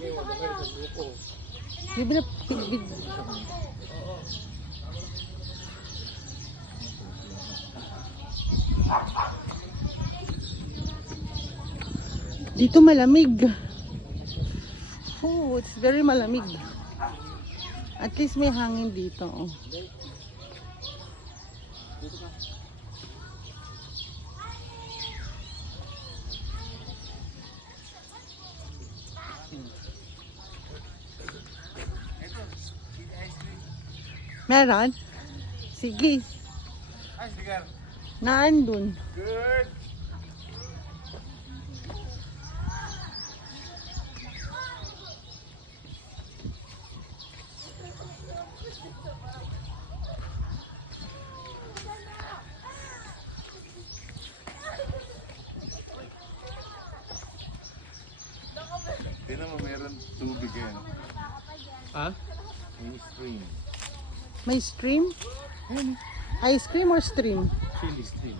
Bibili na dito malamig. Oh, it's very malamig. At least may hangin dito. Oh. Meron? Sige. Naandun. Good. Tingnan mo, meron tubig yan. Ha? May stream. May stream? Ice cream or stream? Chili stream.